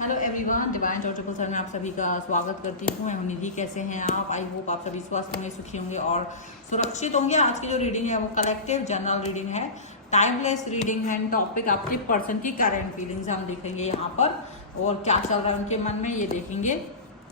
Hello everyone, divine charitable sir में आप सभी का स्वागत करती हूँ। मैं हूं निधि। कैसे हैं आप? आई होप आप सभी स्वस्थ होंगे, सुखी होंगे और सुरक्षित होंगे। आज की जो रीडिंग है वो कलेक्टिव जनरल रीडिंग है, टाइमलेस रीडिंग है। टॉपिक आपके पर्सन की करंट फीलिंग्स हम देखेंगे यहाँ पर, और क्या चल रहा है उनके मन में ये देखेंगे।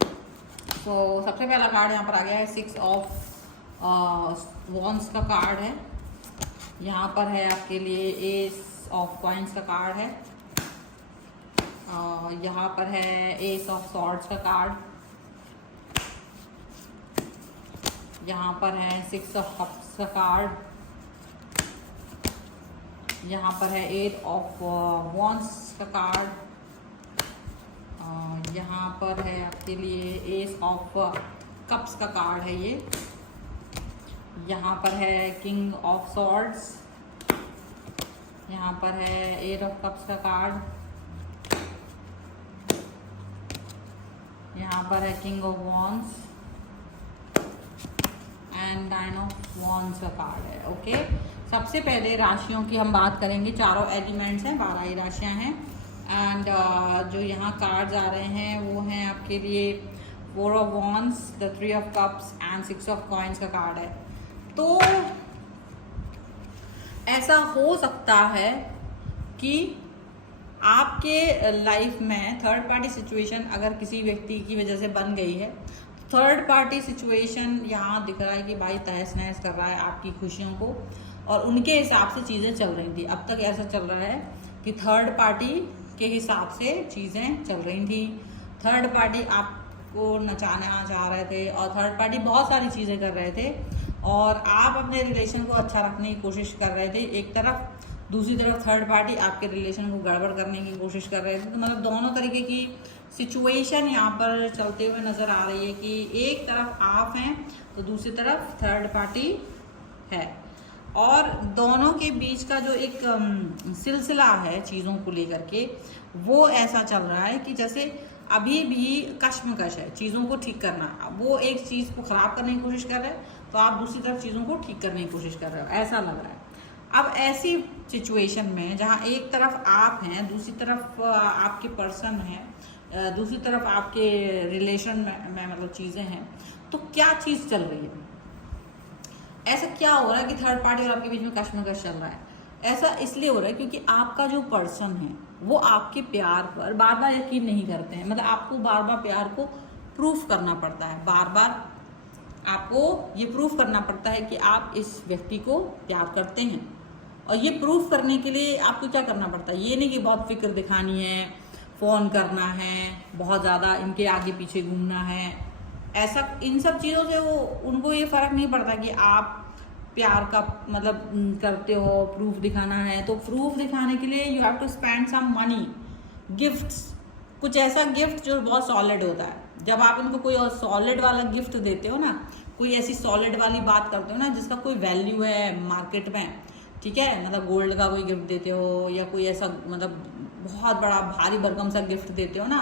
तो सबसे पहला कार्ड यहाँ पर आ गया है 6 ऑफ वॉन्ड्स का कार्ड है। यहाँ पर है आपके लिए एस ऑफ कॉइन्स का कार्ड है। यहाँ पर है एस ऑफ सॉर्ड्स का कार्ड। यहाँ पर है 6 ऑफ कप्स का कार्ड। यहाँ पर है 8 ऑफ वॉन्ड्स का कार्ड। यहाँ पर है आपके लिए एस ऑफ कप्स का कार्ड है ये। यहाँ पर है किंग ऑफ सॉर्ड्स। यहाँ पर है 8 ऑफ कप्स का कार्ड। यहाँ पर है king of wands and 9 of wands का कार्ड है। ओके, सबसे पहले राशियों की हम बात करेंगे। चारों एलिमेंट्स हैं, 12 ही राशियाँ हैं। एंड जो यहाँ कार्ड्स आ रहे हैं वो हैं आपके लिए 4 of wands, the 3 of cups and 6 of coins का कार्ड है। तो ऐसा हो सकता है कि आपके लाइफ में थर्ड पार्टी सिचुएशन अगर किसी व्यक्ति की वजह से बन गई है, थर्ड पार्टी सिचुएशन यहाँ दिख रहा है कि भाई तहस नहस कर रहा है आपकी खुशियों को, और उनके हिसाब से चीज़ें चल रही थी। अब तक ऐसा चल रहा है कि थर्ड पार्टी के हिसाब से चीज़ें चल रही थी। थर्ड पार्टी आपको नचाना चाह रहे थे और थर्ड पार्टी बहुत सारी चीज़ें कर रहे थे, और आप अपने रिलेशन को अच्छा रखने की कोशिश कर रहे थे एक तरफ, दूसरी तरफ थर्ड पार्टी आपके रिलेशन को गड़बड़ करने की कोशिश कर रहे थे। तो मतलब दोनों तरीके की सिचुएशन यहाँ पर चलते हुए नज़र आ रही है कि एक तरफ आप हैं तो दूसरी तरफ थर्ड पार्टी है, और दोनों के बीच का जो एक सिलसिला है चीज़ों को लेकर के, वो ऐसा चल रहा है कि जैसे अभी भी कश्मकश है चीज़ों को ठीक करना। वो एक चीज़ को ख़राब करने की कोशिश कर रहे हैं तो आप दूसरी तरफ चीज़ों को ठीक करने की कोशिश कर रहे हो, ऐसा लग रहा है। अब ऐसी सिचुएशन में जहाँ एक तरफ आप हैं, दूसरी तरफ आपके पर्सन हैं, दूसरी तरफ आपके रिलेशन में मतलब चीज़ें हैं, तो क्या चीज़ चल रही है? ऐसा क्या हो रहा है कि थर्ड पार्टी और आपके बीच में कश्मकश चल रहा है? ऐसा इसलिए हो रहा है क्योंकि आपका जो पर्सन है वो आपके प्यार पर बार बार यकीन नहीं करते हैं। मतलब आपको बार बार प्यार को प्रूफ करना पड़ता है, बार बार आपको ये प्रूफ करना पड़ता है कि आप इस व्यक्ति को प्यार करते हैं। और ये प्रूफ करने के लिए आपको क्या करना पड़ता है? ये नहीं कि बहुत फिक्र दिखानी है, फ़ोन करना है, बहुत ज़्यादा इनके आगे पीछे घूमना है। ऐसा इन सब चीज़ों से वो उनको ये फ़र्क नहीं पड़ता कि आप प्यार का मतलब करते हो, प्रूफ दिखाना है। तो प्रूफ दिखाने के लिए you have to spend some money, gifts, कुछ ऐसा गिफ्ट जो बहुत सॉलिड होता है। जब आप उनको कोई और सॉलिड वाला गिफ्ट देते हो ना, कोई ऐसी सॉलिड वाली बात करते हो ना जिसका कोई वैल्यू है मार्केट में, ठीक है, मतलब गोल्ड का कोई गिफ्ट देते हो या कोई ऐसा मतलब बहुत बड़ा भारी भरकम सा गिफ्ट देते हो ना,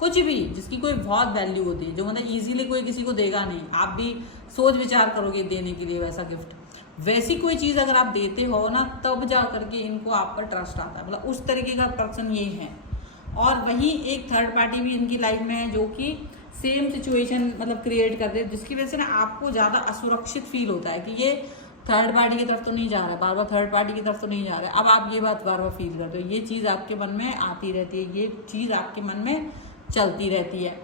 कुछ भी जिसकी कोई बहुत वैल्यू होती है, जो मतलब इजीली कोई किसी को देगा नहीं, आप भी सोच विचार करोगे देने के लिए वैसा गिफ्ट। वैसी कोई चीज़ अगर आप देते हो ना, तब जा करके इनको आप पर ट्रस्ट आता है। मतलब उस तरीके का पर्सन ये है। और वहीं एक थर्ड पार्टी भी इनकी लाइफ में है जो कि सेम सिचुएशन मतलब क्रिएट कर दे, जिसकी वजह से ना आपको ज़्यादा असुरक्षित फील होता है कि ये थर्ड पार्टी की तरफ तो नहीं जा रहा है, बार बार थर्ड पार्टी की तरफ तो नहीं जा रहा है। अब आप ये बात बार बार फील करते हो, ये चीज़ आपके मन में आती रहती है, ये चीज़ आपके मन में चलती रहती है।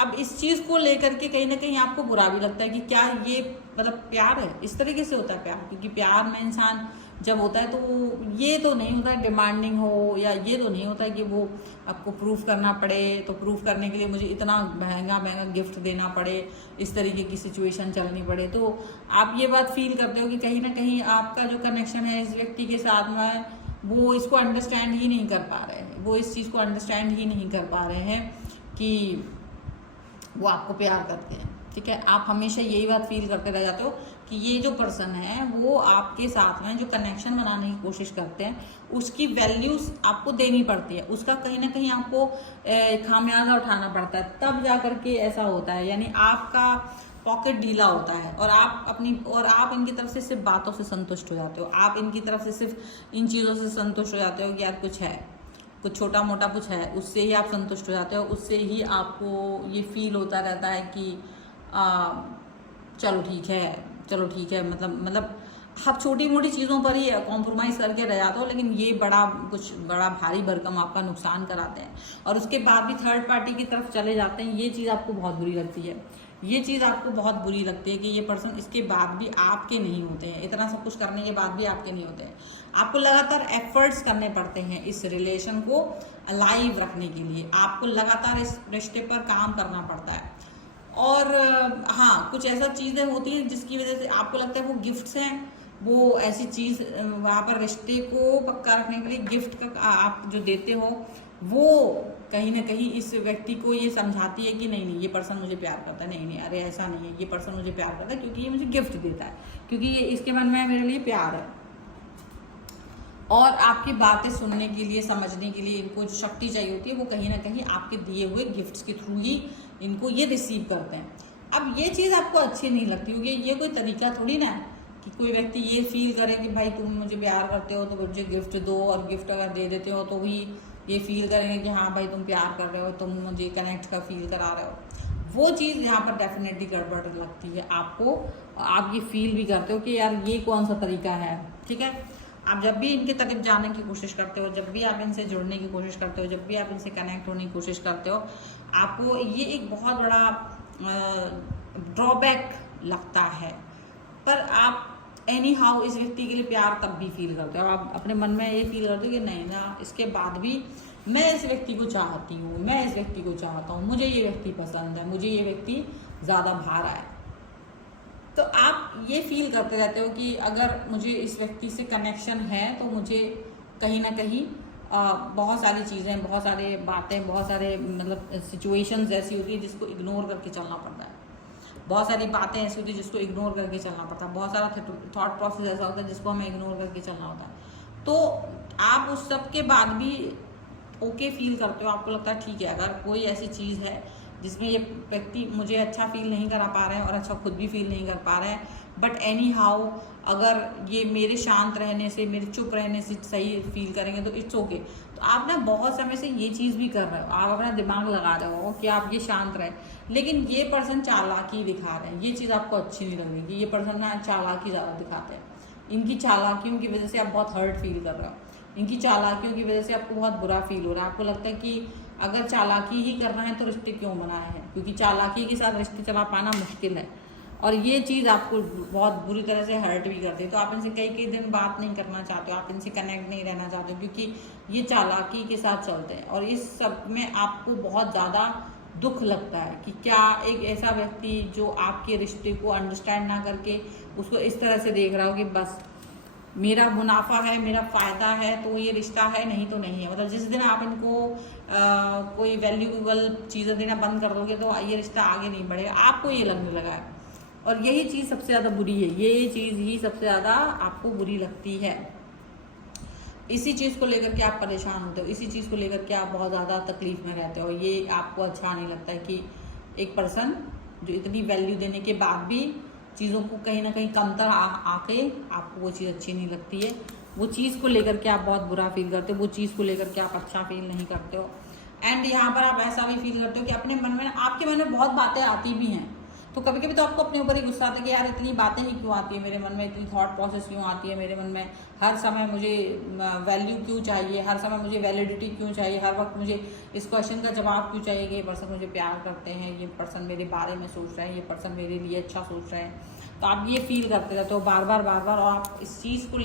अब इस चीज़ को लेकर के कहीं ना कहीं आपको बुरा भी लगता है कि क्या ये मतलब प्यार है? इस तरीके से होता है प्यार? क्योंकि प्यार में इंसान जब होता है तो ये तो नहीं होता है डिमांडिंग हो, या ये तो नहीं होता है कि वो आपको प्रूफ करना पड़े, तो प्रूफ करने के लिए मुझे इतना महंगा महंगा गिफ्ट देना पड़े, इस तरीके की सिचुएशन चलनी पड़े। तो आप ये बात फील करते हो कि कहीं ना कहीं आपका जो कनेक्शन है इस व्यक्ति के साथ में, वो इसको अंडरस्टैंड ही नहीं कर पा रहे हैं, वो इस चीज़ को अंडरस्टैंड ही नहीं कर पा रहे हैं कि वो आपको प्यार करते हैं। ठीक है, आप हमेशा यही बात फील करते रह जाते हो कि ये जो पर्सन है वो आपके साथ में जो कनेक्शन बनाने की कोशिश करते हैं उसकी वैल्यूज आपको देनी पड़ती है, उसका कहीं ना कहीं आपको खामियाजा उठाना पड़ता है, तब जा करके ऐसा होता है। यानी आपका पॉकेट ढीला होता है और आप इनकी तरफ से सिर्फ बातों से संतुष्ट हो जाते हो, आप इनकी तरफ से सिर्फ इन चीज़ों से संतुष्ट हो जाते हो कि यार कुछ है, कुछ छोटा मोटा कुछ है, उससे ही आप संतुष्ट हो जाते हो, उससे ही आपको ये फील होता रहता है कि चलो ठीक है, मतलब आप छोटी मोटी चीज़ों पर ही कॉम्प्रोमाइज़ करके रह जाते हो, लेकिन ये बड़ा भारी भरकम आपका नुकसान कराते हैं। और उसके बाद भी थर्ड पार्टी की तरफ चले जाते हैं, ये चीज़ आपको बहुत बुरी लगती है। ये चीज़ आपको बहुत बुरी लगती है कि ये पर्सन इसके बाद भी आपके नहीं होते हैं, इतना सब कुछ करने के बाद भी आपके नहीं होते हैं। आपको लगातार एफर्ट्स करने पड़ते हैं इस रिलेशन को अलाइव रखने के लिए, आपको लगातार इस रिश्ते पर काम करना पड़ता है। और हाँ, कुछ ऐसा चीज़ें होती हैं जिसकी वजह से आपको लगता है वो गिफ्ट्स हैं, वो ऐसी चीज़ वहाँ पर रिश्ते को पक्का रखने के लिए गिफ्ट का आप जो देते हो, वो कहीं ना कहीं इस व्यक्ति को ये समझाती है कि नहीं ये पर्सन मुझे प्यार करता है, नहीं अरे ऐसा नहीं है, ये पर्सन मुझे प्यार करता है क्योंकि ये मुझे गिफ्ट देता है, क्योंकि ये इसके मन में मेरे लिए प्यार है। और आपकी बातें सुनने के लिए, समझने के लिए इनको जो शक्ति चाहिए होती है, वो कहीं ना कहीं आपके दिए हुए गिफ्ट्स के थ्रू ही इनको ये रिसीव करते हैं। अब ये चीज़ आपको अच्छी नहीं लगती, क्योंकि ये कोई तरीका थोड़ी ना है कि कोई व्यक्ति ये फील करे कि भाई तुम मुझे प्यार करते हो तो मुझे गिफ्ट दो, और गिफ्ट अगर दे देते हो तो भी ये फील करेंगे कि हाँ भाई तुम प्यार कर रहे हो, तुम मुझे कनेक्ट का फील करा रहे हो। वो चीज़ यहाँ पर डेफिनेटली गड़बड़ लगती है आपको, आप ये फील भी करते हो कि यार ये कौन सा तरीका है। ठीक है, आप जब भी इनके तरफ जाने की कोशिश करते हो, जब भी आप इनसे जुड़ने की कोशिश करते हो, जब भी आप इनसे कनेक्ट होने की कोशिश करते हो, आपको ये एक बहुत बड़ा ड्रॉबैक लगता है। पर आप एनी हाउ इस व्यक्ति के लिए प्यार तब भी फील करते हो, आप अपने मन में ये फील करते हो कि नहीं ना, इसके बाद भी मैं इस व्यक्ति को चाहती हूँ, मैं इस व्यक्ति को चाहता हूँ, मुझे ये व्यक्ति पसंद है, मुझे ये व्यक्ति ज़्यादा भार आए। तो आप ये फील करते रहते हो कि अगर मुझे इस व्यक्ति से कनेक्शन है तो मुझे कहीं ना कहीं बहुत सारी चीज़ें, बहुत सारे बातें, बहुत सारे मतलब सिचुएशंस ऐसी होती है जिसको इग्नोर करके चलना पड़ता है, बहुत सारी बातें ऐसी होती है जिसको इग्नोर करके चलना पड़ता है, बहुत सारा थॉट प्रोसेस ऐसा होता है जिसको हमें इग्नोर करके चलना होता है। तो आप उस सब के बाद भी ओके फील करते हो, आपको लगता है ठीक है, अगर कोई ऐसी चीज़ है जिसमें ये व्यक्ति मुझे अच्छा फील नहीं करा पा रहे हैं और अच्छा खुद भी फील नहीं कर पा रहे हैं, बट एनी हाउ अगर ये मेरे शांत रहने से, मेरे चुप रहने से सही फील करेंगे तो इट्स ओके। तो आप ना बहुत समय से ये चीज़ भी कर रहे हो, आप अपना दिमाग लगा रहे हो कि आप ये शांत रहे, लेकिन ये पर्सन चालाकी दिखा रहे हैं, ये चीज़ आपको अच्छी नहीं लगेगी। ये पर्सन ना चालाकी ज़्यादा दिखाते हैं, इनकी चालाकियों की वजह से आप बहुत हर्ट फील कर रहे हो, इनकी चालाकियों की वजह से आपको बहुत बुरा फील हो रहा है। आपको लगता है कि अगर चालाकी ही करना है तो रिश्ते क्यों बनाए हैं, क्योंकि चालाकी के साथ रिश्ते चला पाना मुश्किल है, और ये चीज़ आपको बहुत बुरी तरह से हर्ट भी करती है। तो आप इनसे कई दिन बात नहीं करना चाहते हो, आप इनसे कनेक्ट नहीं रहना चाहते हो, क्योंकि ये चालाकी के साथ चलते हैं। और इस सब में आपको बहुत ज़्यादा दुख लगता है कि क्या एक ऐसा व्यक्ति जो आपके रिश्ते को अंडरस्टैंड ना करके उसको इस तरह से देख रहा हो कि बस मेरा मुनाफा है, मेरा फ़ायदा है तो ये रिश्ता है, नहीं तो नहीं है। मतलब जिस दिन आप इनको कोई वैल्यूएबल चीज़ें देना बंद कर दोगे तो ये रिश्ता आगे नहीं बढ़ेगा, आपको ये लगने लगा है। और यही चीज़ सबसे ज़्यादा बुरी है, ये चीज़ ही सबसे ज़्यादा आपको बुरी लगती है। इसी चीज़ को लेकर के आप परेशान होते हो, इसी चीज़ को लेकर के आप बहुत ज़्यादा तकलीफ में रहते हो। ये आपको अच्छा नहीं लगता है कि एक पर्सन जो इतनी वैल्यू देने के बाद भी चीज़ों को कहीं ना कहीं कमतर आके आपको वो चीज़ अच्छी नहीं लगती है, वो चीज़ को लेकर के आप बहुत बुरा फील करते हो, वो चीज़ को लेकर के आप अच्छा फील नहीं करते हो। एंड यहाँ पर आप ऐसा भी फील करते हो कि अपने मन में, आपके मन में बहुत बातें आती भी हैं, तो कभी कभी तो आपको अपने ऊपर ही गुस्सा आता है कि यार इतनी बातें ही क्यों आती है मेरे मन में, इतनी थॉट प्रोसेस क्यों आती है मेरे मन में, हर समय मुझे वैल्यू क्यों चाहिए, हर समय मुझे वैलिडिटी क्यों चाहिए, हर वक्त मुझे इस क्वेश्चन का जवाब क्यों चाहिए कि ये पर्सन मुझे प्यार करते हैं, ये पर्सन मेरे बारे में सोच रहे हैं, ये पर्सन मेरे लिए अच्छा सोच रहे हैं। तो आप ये फील करते रहते हो बार बार, और आप इस चीज़ को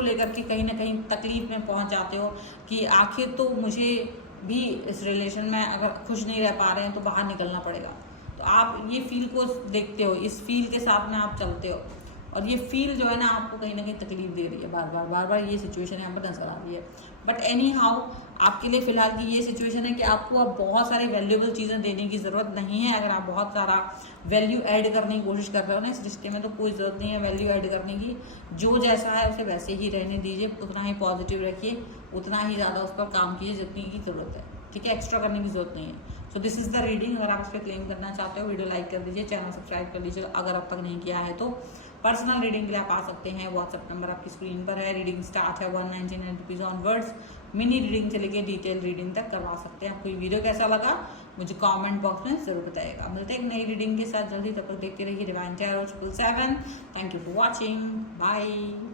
लेकर के कहीं ना कहीं तकलीफ में पहुंच जाते हो कि आखिर तो मुझे भी इस रिलेशन में अगर खुश नहीं रह पा रहे हैं तो बाहर निकलना पड़ेगा। तो आप ये फील को देखते हो, इस फील के साथ में आप चलते हो, और ये फील जो है ना आपको कहीं ना कहीं तकलीफ दे रही है, बार बार ये सिचुएशन यहाँ पर नजर आ रही है। बट एनी हाउ आपके लिए फ़िलहाल की ये सिचुएशन है कि आपको अब बहुत सारी वैल्यूएबल चीज़ें देने की ज़रूरत नहीं है। अगर आप बहुत सारा वैल्यू ऐड करने की कोशिश कर रहे हो ना इस रिश्ते में, तो कोई ज़रूरत नहीं है वैल्यू ऐड करने की। जो जैसा है उसे वैसे ही रहने दीजिए, उतना ही पॉजिटिव रखिए, उतना ही ज़्यादा उस पर काम कीजिए जितनी की ज़रूरत है। ठीक है, एक्स्ट्रा करने की ज़रूरत नहीं है। So this is the reading. अगर आप इस पर क्लेम करना चाहते हो वीडियो लाइक कर दीजिए, चैनल सब्सक्राइब कर लीजिए अगर अब तक नहीं किया है तो। पर्सनल रीडिंग के लिए आप आ सकते हैं। व्हाट्सएप नंबर आपकी स्क्रीन पर है। रीडिंग स्टार्ट है 199 रुपीज़ ऑनवर्ड्स। मिनी रीडिंग से लेके डिटेल रीडिंग तक करवा सकते हैं। आपको ये वीडियो कैसा लगा मुझे कमेंट बॉक्स में जरूर बताइएगा। मिलते हैं एक नई रीडिंग के साथ जल्दी, तब तक देखते रहिए divine tarot 777। Thank you for watching, bye.